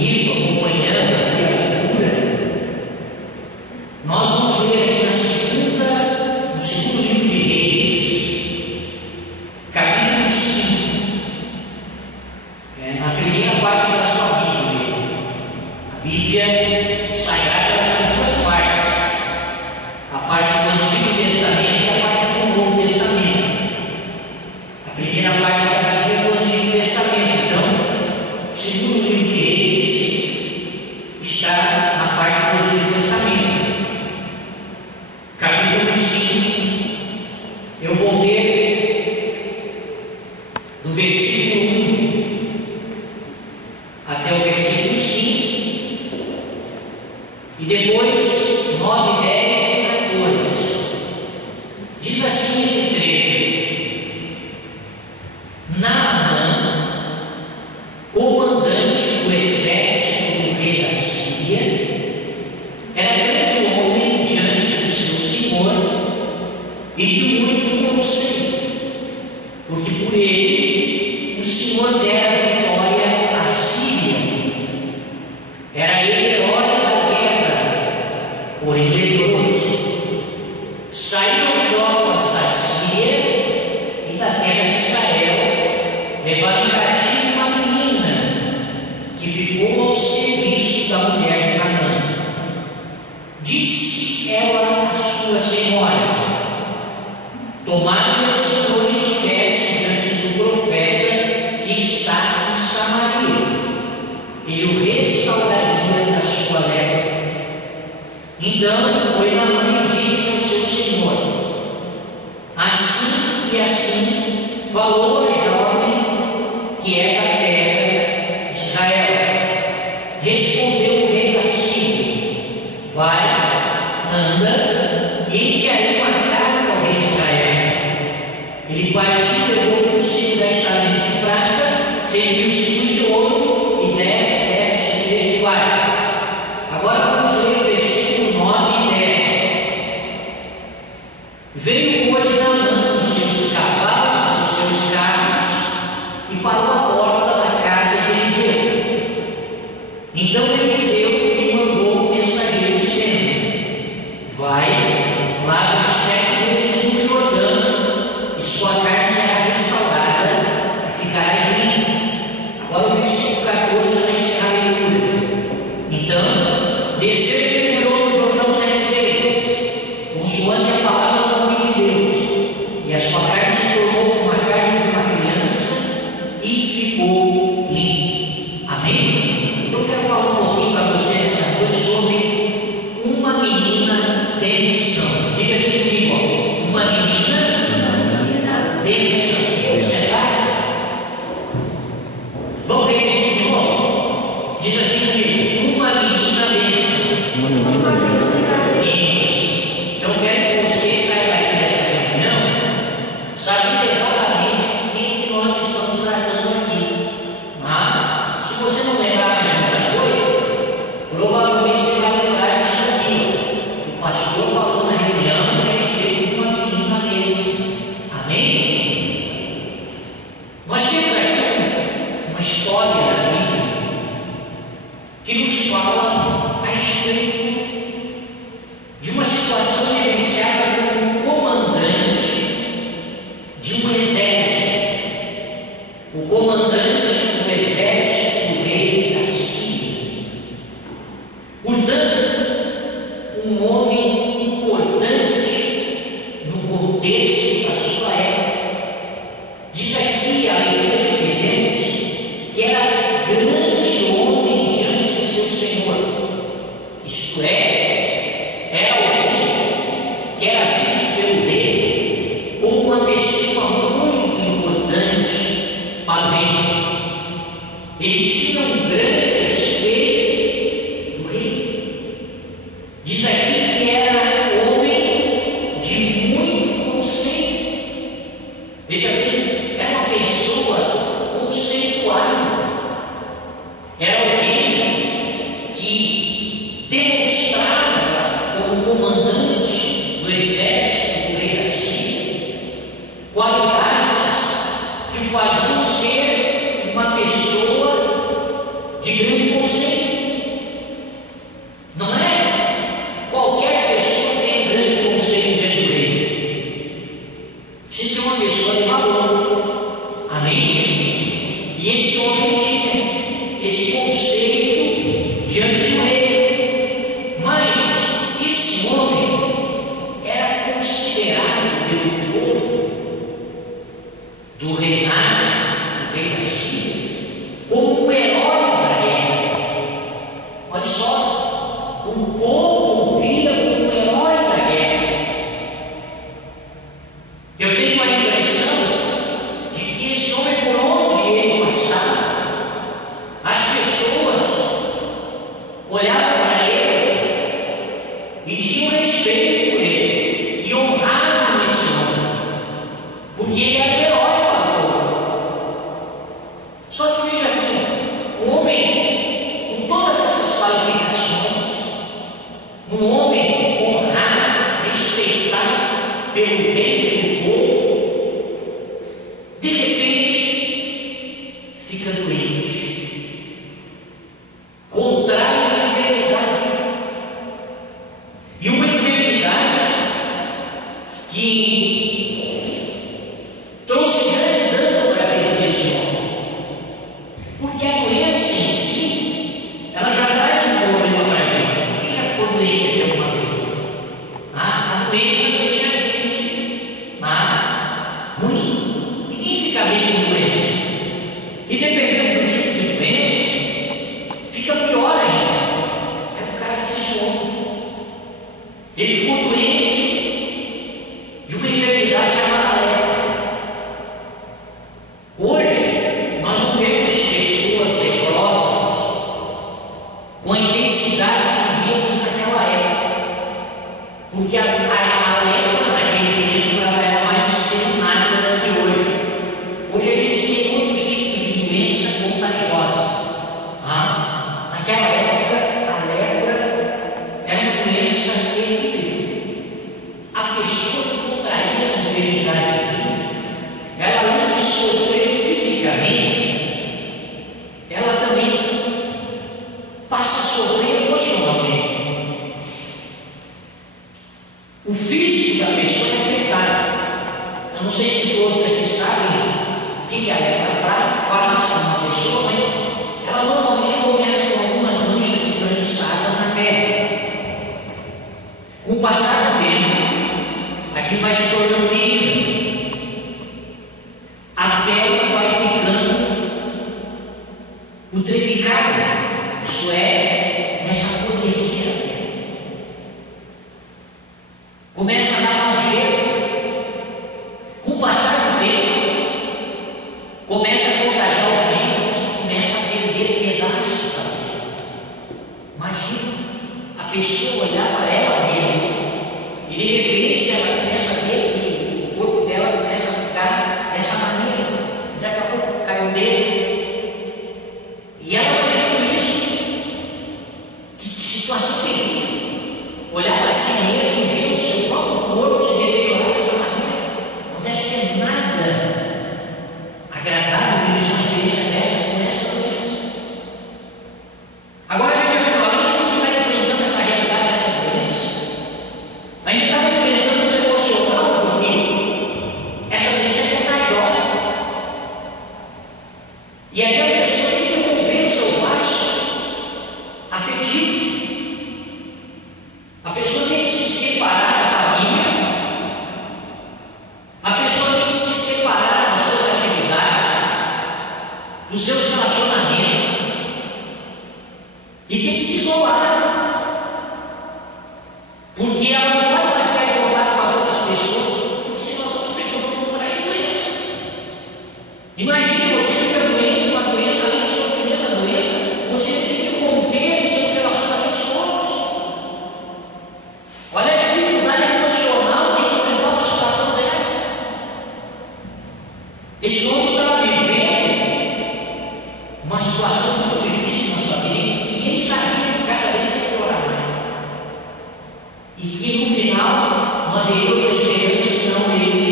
comigo, acompanhando aqui a leitura, nós vamos ler aqui no segundo livro de Reis, capítulo 5, na primeira parte da sua Bíblia. A Bíblia Sagrada tem duas partes: a parte do Antigo Testamento e a parte do Novo Testamento. A primeira parte da Bíblia é do Antigo Testamento. Então, o segundo livro de Reis está na parte do Antigo Testamento. Capítulo 5, eu vou ler do versículo 1 até o versículo 5, e depois 9, 10 e 14. Diz assim esse trecho: Naamã, comandante do exército do rei da Síria, era grande homem diante do seu senhor e de muito conselho, porque por ele o Senhor dera vitória à Síria. Era ele herói da guerra, porém leproso. Saíram tropas da Síria e da terra de Israel, levaram cativo uma menina que ficou ao serviço da mulher de Naamã. Disse ela à sua senhora: tomara que o Senhor estivesse diante do profeta que está em Samaria, ele o restauraria da sua lepra. Então foi Naamã e disse ao seu senhor: assim e assim falou o jovem que é da terra de Israel. Respondeu o rei da Síria: vai, anda, e enviarei uma carta ao rei de Israel. Ele partiu, levou consigo 10 talentos de prata, 6.000 ciclos de ouro e 10 vestes de vestuário. Agora vamos ler o versículo 9 e 10. Veio, pois, Naamã com seus cavalos e seus carros e parou à porta da casa de Eliseu. Então Eliseu lhe mandou o mensageiro dizendo: vai, lava-te 7 vezes no Jordão, e sua carne será restaurada e ficarás limpo. Agora o versículo 14 vai encerrar a leitura. Então desceu e mergulhou no Jordão 7 vezes, consoante a palavra do homem de Deus, e a sua carne se tornou como a carne de uma criança e ficou limpa. Amém? Então eu quero falar um pouquinho para você nessa noite sobre uma menina de missão. Diga assim comigo: uma menina de missão. Será? Vamos repetir de novo? Diz assim comigo: uma menina de missão. Uma menina mesmo. Então eu quero que você saia daqui dessa reunião sabendo exatamente o que nós estamos tratando aqui. Mas se você não lembrar de muita coisa, provavelmente você vai lembrar disso aqui. O pastor falou na reunião a respeito de uma menina desse. Amém? Nós temos aqui uma história da Bíblia que nos fala a respeito de uma situação vivenciada por um comandante de um exército, o comandante do exército do rei da Síria. Portanto, um homem importante no contexto da sua época. Diz aqui a leitura que fizemos que era grande homem diante do seu Senhor, isto é, conceito. Não é qualquer pessoa que tem um grande conceito dentro dele. Precisa ser uma pessoa de valor. Amém? E esse homem tinha esse conceito diante do rei. Mas esse homem era considerado pelo povo do reinado, do rei da Síria, como um herói da guerra. Olha só, o povo o via como um herói da guerra. Eu tenho uma impressão de que esse homem, por onde ele passava, as pessoas olhavam para ele e tinham respeito por ele e honravam esse homem, porque ele era herói. Só que veja aqui, um homem com todas essas qualificações, um homem honrado, respeitado pelo rei, pelo povo, de repente fica doente, contrai uma enfermidade, e uma enfermidade que trouxe grande dano para a vida desse homem. Porque a doença em si, ela já traz um problema para a gente. Quem já ficou doente aqui alguma vez? A doença deixa a gente ruim. Ninguém fica bem com doença. E dependendo do tipo de doença, fica pior ainda. É o caso desse homem. Ele ficou doente de uma enfermidade chamada lepra. Hoje, nós não vemos pessoas leprosas com a intensidade que víamos naquela época, porque a lepra naquele tempo ela era mais disseminada do que hoje. Hoje a gente tem outros tipos de doença contagiosa. Naquela época, a lepra era uma doença terrível. A pessoa que contraía essa enfermidade aqui, ela, além de sofrer fisicamente, ela também passa a sofrer emocionalmente. O físico da pessoa é afetado. Eu não sei se todos aqui sabem o que a lepra faz com uma pessoa, mas ela normalmente começa com algumas manchas esbranquiçadas na pele. Com o passar do tempo, aquilo vai se tornando ferida. A pele vai ficando putrificada, isso é, começa a apodrecer a pele. Começa a dar mau cheiro. Com o passar do tempo, começa a contagiar os membros, começa a perder pedaços da pele. Imagina a pessoa olhar para ela mesma e de repente ela começa a ver que o corpo dela começa a ficar dessa maneira. Daqui a pouco cai o dedo. E ela vai vendo isso. Que situação terrível. Olhar para si mesmo e ver o seu próprio corpo se deteriorar dessa maneira. Não deve ser nada agradável viver uma experiência dessa com essa doença. Agora, veja bem, além de tudo, está enfrentando essa realidade dessa doença, ainda estava enfrentando o emocional, porque essa doença é contagiosa. E aí a pessoa tem que romper o seu laço afetivo. A pessoa tem que se separar da família. A pessoa tem que se separar das suas atividades, dos seus relacionamentos. E tem que se isolar. Porque ela não vai mais ficar em contato com as outras pessoas, senão as outras pessoas vão contrair doença. Imagine você fica doente de uma doença, além de sofrer da doença, você tem que romper os seus relacionamentos todos. Olha a dificuldade emocional de enfrentar uma situação dessa. Esse homem estava vivendo uma situação muito difícil na sua vida e ele sabia que cada vez ia piorar mais. E que no final não haveria outra esperança senão ele